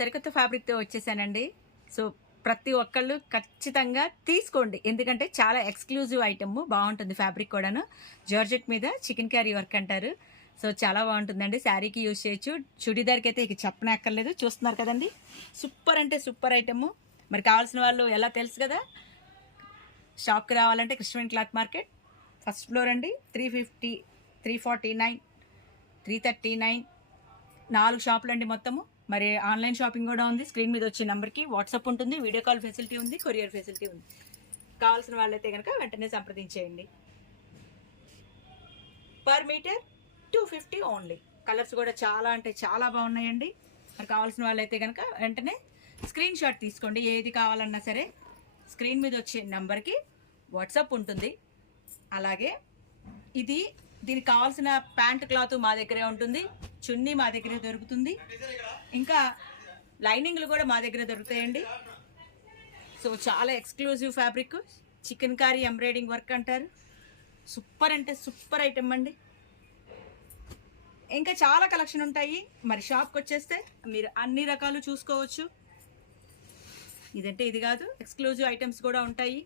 సరికొత్త ఫ్యాబ్రిక్తో వచ్చేసానండి. సో ప్రతి ఒక్కళ్ళు ఖచ్చితంగా తీసుకోండి, ఎందుకంటే చాలా ఎక్స్క్లూజివ్ ఐటమ్, బాగుంటుంది ఫ్యాబ్రిక్ కూడాను. జార్జెట్ మీద చికెన్ క్యారీ వర్క్ అంటారు. సో చాలా బాగుంటుందండి, శారీకి యూజ్ చేయొచ్చు. చుడీదార్కి అయితే ఇక చెప్పనక్కర్లేదు, చూస్తున్నారు కదండి. సూపర్ అంటే సూపర్ ఐటమ్. మరి కావాల్సిన వాళ్ళు ఎలా తెలుసు కదా, షాప్కి రావాలంటే Krishnaveni cloth market first floor అండి. 350, 349, 339, 4 షాపులు అండి మొత్తము. మరి ఆన్లైన్ షాపింగ్ కూడా ఉంది. స్క్రీన్ మీద వచ్చే నెంబర్కి వాట్సాప్ ఉంటుంది, వీడియో కాల్ ఫెసిలిటీ ఉంది, కొరియర్ ఫెసిలిటీ ఉంది. కావాల్సిన వాళ్ళైతే కనుక వెంటనే సంప్రదించేయండి. Per meter 250 only. కలర్స్ కూడా చాలా అంటే చాలా బాగున్నాయండి. మరి కావాల్సిన వాళ్ళైతే కనుక వెంటనే స్క్రీన్ షాట్ తీసుకోండి. ఏది కావాలన్నా సరే స్క్రీన్ మీద వచ్చే నెంబర్కి వాట్సాప్ ఉంటుంది. అలాగే దీనికి కావాల్సిన ప్యాంట్ క్లాత్ మా దగ్గరే ఉంటుంది, చున్నీ మా దగ్గరే దొరుకుతుంది, ఇంకా లైనింగ్లు కూడా మా దగ్గర దొరుకుతాయండి. సో చాలా exclusive fabric, chikankari embroidering work అంటారు. సూపర్ అంటే సూపర్ ఐటమ్ అండి. ఇంకా చాలా కలెక్షన్ ఉంటాయి. మరి షాప్కి వచ్చేస్తే మీరు అన్ని రకాలు చూసుకోవచ్చు. ఇదంటే ఇది కాదు, ఎక్స్క్లూజివ్ ఐటమ్స్ కూడా ఉంటాయి.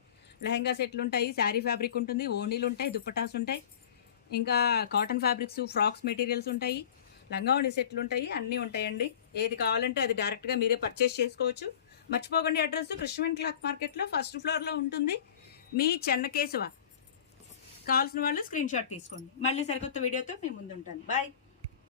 లెహంగా సెట్లు ఉంటాయి, శారీ ఫ్యాబ్రిక్ ఉంటుంది, ఓణీలు ఉంటాయి, దుప్పటాస్ ఉంటాయి, ఇంకా కాటన్ ఫ్యాబ్రిక్స్, ఫ్రాక్స్ మెటీరియల్స్ ఉంటాయి, లంగావణి సెట్లు ఉంటాయి, అన్నీ ఉంటాయండి. ఏది కావాలంటే అది డైరెక్ట్గా మీరే పర్చేస్ చేసుకోవచ్చు. మర్చిపోకండి, అడ్రస్ కృష్ణవేణి క్లాత్ మార్కెట్లో ఫస్ట్ ఫ్లోర్లో ఉంటుంది, మీ చెన్నకేశవ. కావాల్సిన వాళ్ళు స్క్రీన్ షాట్ తీసుకోండి. మళ్ళీ సరికొత్త వీడియోతో మీ ముందు ఉంటాను. బాయ్.